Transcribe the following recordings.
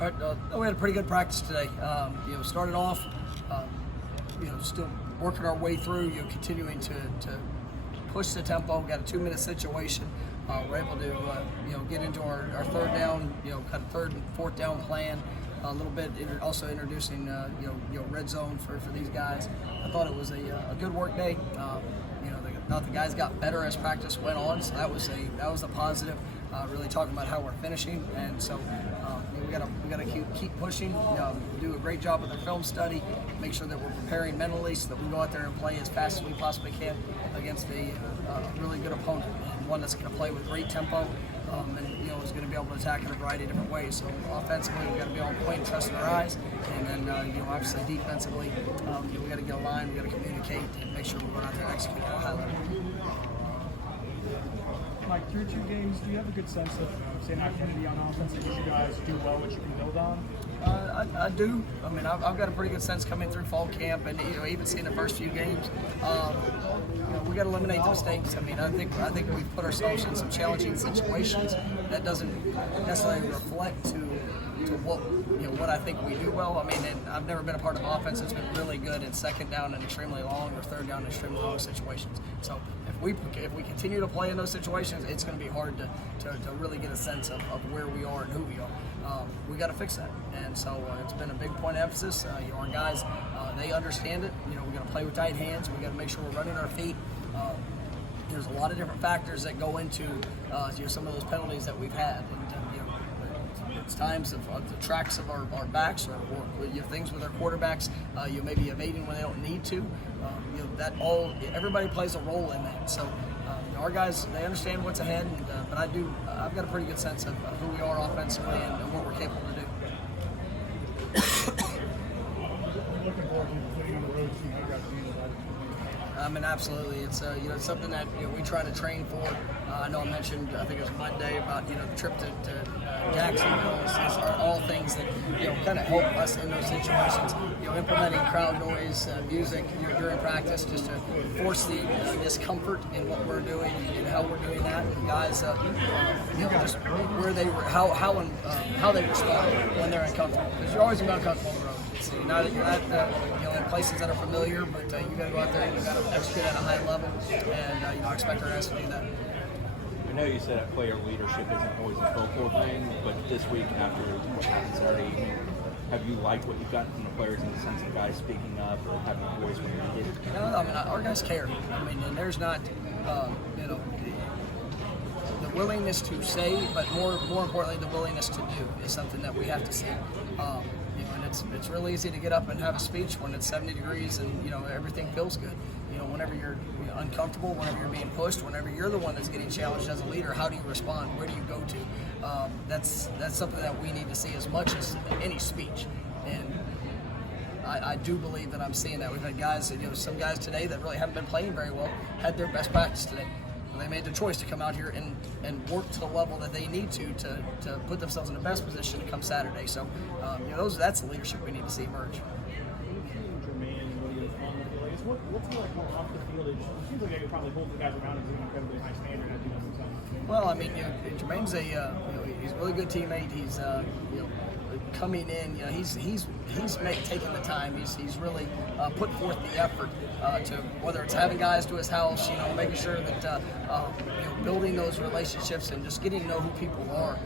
All right, we had a pretty good practice today. Started off, still working our way through. Continuing to push the tempo. Got a 2-minute situation. We're able to get into our third down, kind of third and fourth down plan. A little bit, also introducing red zone for these guys. I thought it was a good work day. The guys got better as practice went on, so that was a positive. Really talking about how we're finishing, and so we gotta keep pushing. Do a great job with our film study. Make sure that we're preparing mentally so that we go out there and play as fast as we possibly can against a really good opponent, and one that's going to play with great tempo. Is going to be able to attack in a variety of different ways. So offensively, we've got to be on point, trust in our eyes, and then obviously defensively, we got to get a line, we got to communicate, and make sure we run out there and execute at a high level. Mike, through 2 games, do you have a good sense of, say, an activity on offense that you guys do well, which you can build on? I do. I mean, I've got a pretty good sense coming through fall camp, and even seeing the first few games. We got to eliminate the mistakes. I mean, I think we've put ourselves in some challenging situations that doesn't necessarily reflect to what I think we do well. I mean, and I've never been a part of an offense that's been really good in second down and extremely long, or third down and extremely long situations. So if we continue to play in those situations, it's going to be hard to really get a sense of where we are and who we are. We got to fix that, and so it's been a big point of emphasis. Our guys, they understand it. We got to play with tight hands. We got to make sure we're running our feet. There's a lot of different factors that go into some of those penalties that we've had. And, it's times of the tracks of our backs, or things with our quarterbacks, maybe evading when they don't need to. Everybody plays a role in that. So our guys, they understand what's ahead, but I've got a pretty good sense of who we are offensively and what we're capable to do. Looking forward to putting on the road, seeing how you guys handle that. I mean, absolutely. It's it's something that we try to train for. I know I mentioned, I think it was Monday, about the trip to Jacksonville. Are all things that kind of help us in those situations. Implementing crowd noise, music during practice, just to force the discomfort in what we're doing and how we're doing that. And guys, just where they how they respond when they're uncomfortable. Because you're always uncomfortable on the road. So you're not in places that are familiar, but you got to go out there and you got to execute at a high level, and I expect our guys to do that. I know you said that player leadership isn't always a focal thing, but this week after what happened Saturday evening, have you liked what you've gotten from the players in the sense of guys speaking up or having a voice when needed? No, I mean, our guys care. I mean, and there's not, the willingness to say, but more importantly, the willingness to do is something that we have to see. And it's really easy to get up and have a speech when it's 70 degrees and everything feels good. Whenever you're uncomfortable, whenever you're being pushed, whenever you're the one that's getting challenged as a leader, how do you respond? Where do you go to? That's something that we need to see as much as any speech. And I do believe that I'm seeing that. We've had guys, some guys today that really haven't been playing very well, had their best practice today. They made the choice to come out here and work to the level that they need to put themselves in the best position to come Saturday. So, that's the leadership we need to see emerge. What's it like more off the field? It seems like they probably hold the guys around him to an incredibly high standard at doing sometimes. Well, I mean, Jermaine's he's a really good teammate. He's coming in. He's taking the time. He's really put forth the effort to, whether it's having guys to his house, making sure that building those relationships and just getting to know who people are.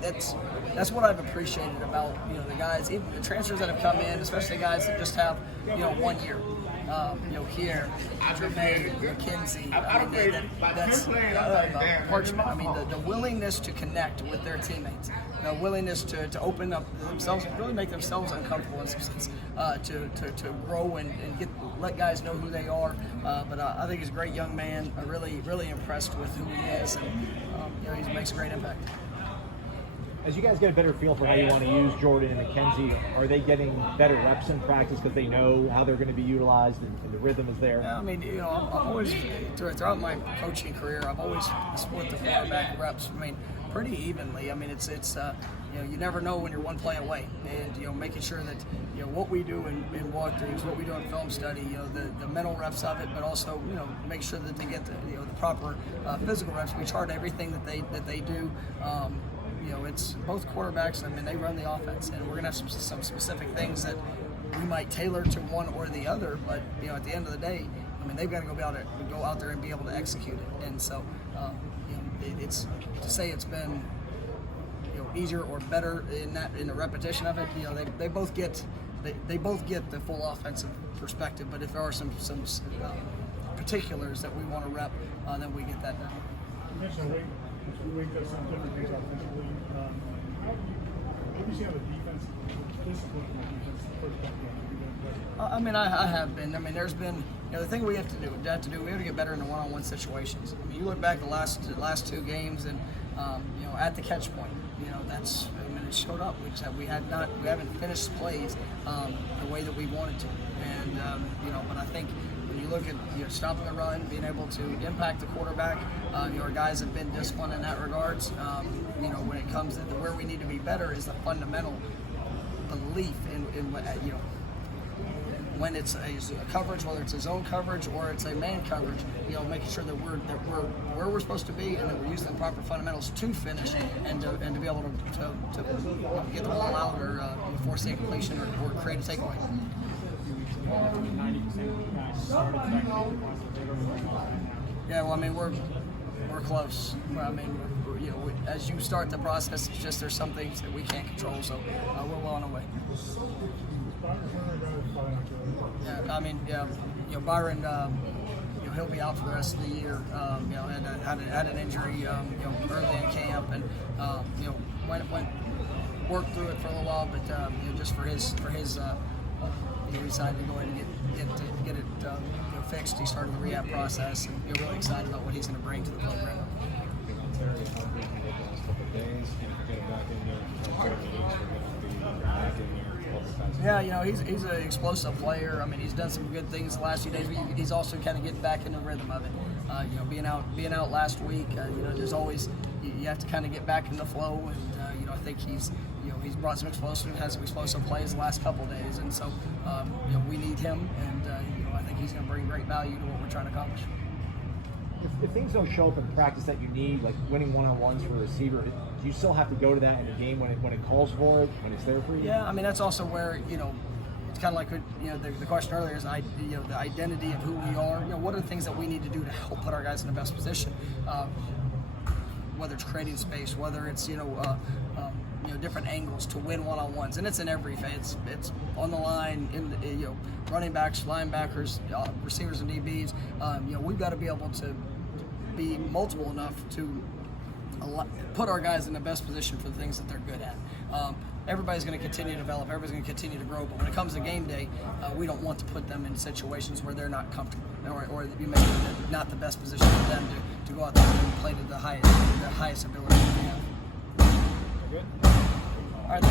That's what I've appreciated about the guys, even the transfers that have come in, especially guys that just have 1 year. Here, Jermaine, McKenzie, that's Parchment. I mean, the willingness to connect with their teammates, the willingness to open up themselves, really make themselves uncomfortable in some sense, to grow and let guys know who they are. But I think he's a great young man. I'm really impressed with who he is, and he makes a great impact. As you guys get a better feel for how you want to use Jordan and McKenzie, are they getting better reps in practice because they know how they're going to be utilized and the rhythm is there? Yeah, I mean, I've always, throughout my coaching career, I've always split the quarterback reps, pretty evenly. I mean, it's you never know when you're one play away, and making sure that what we do in walkthroughs, what we do in film study, the mental reps of it, but also make sure that they get the proper physical reps. We chart everything that they do. it's both quarterbacks. I mean, they run the offense, and we're gonna have some specific things that we might tailor to one or the other. But at the end of the day, I mean, they've got to go out there and be able to execute it. And so, it's to say it's been easier or better in the repetition of it. They both get the full offensive perspective. But if there are some particulars that we want to rep, then we get that done. You mentioned a week does some different things offensively. What do you see how the defense, discipline from the defense, the first couple games? I mean, I have been. I mean, there's been the thing we have to do. We have to get better in the one-on-one situations. I mean, you look back the last two games, and at the catch point, that's it showed up. We haven't finished plays the way that we wanted to, and but I think when you look at stopping the run, being able to impact the quarterback, our guys have been disciplined in that regards. When it comes to where we need to be better is the fundamental belief in when it's a coverage, whether it's a zone coverage or it's a man coverage, making sure that we're where we're supposed to be and that we're using the proper fundamentals to finish and to be able to get the ball out or force a completion or create a takeaway. 90% of the guys started second quarter. Yeah, well, I mean, we're close. I mean, as you start the process, it's just there's some things that we can't control, so we're well on our way. Yeah, I mean, Byron, he'll be out for the rest of the year. Had an injury, early in camp, and worked through it for a little while, but just for his, he decided to go ahead and get it fixed. He started the rehab process, and we're really excited about what he's going to bring to the program. Yeah, he's an explosive player. I mean, he's done some good things the last few days, but he's also kind of getting back in the rhythm of it. Being out last week, there's always you have to kind of get back in the flow, and I think he's brought some explosive plays the last couple of days, and so we need him, and I think he's going to bring great value to what we're trying to accomplish. If things don't show up in practice that you need, like winning one-on-ones for a receiver, do you still have to go to that in the game when it calls for it, when it's there for you? Yeah, I mean, that's also where, it's kind of like, the question earlier is, the identity of who we are. What are the things that we need to do to help put our guys in the best position? Whether it's creating space, whether it's, different angles to win one-on-ones. And it's in every phase. It's on the line, running backs, linebackers, receivers and DBs. We've got to be able to be multiple enough to put our guys in the best position for the things that they're good at. Everybody's going to continue to develop, everybody's going to continue to grow, but when it comes to game day, we don't want to put them in situations where they're not comfortable or you make it not the best position for them to go out there and play to the highest ability they have. Good.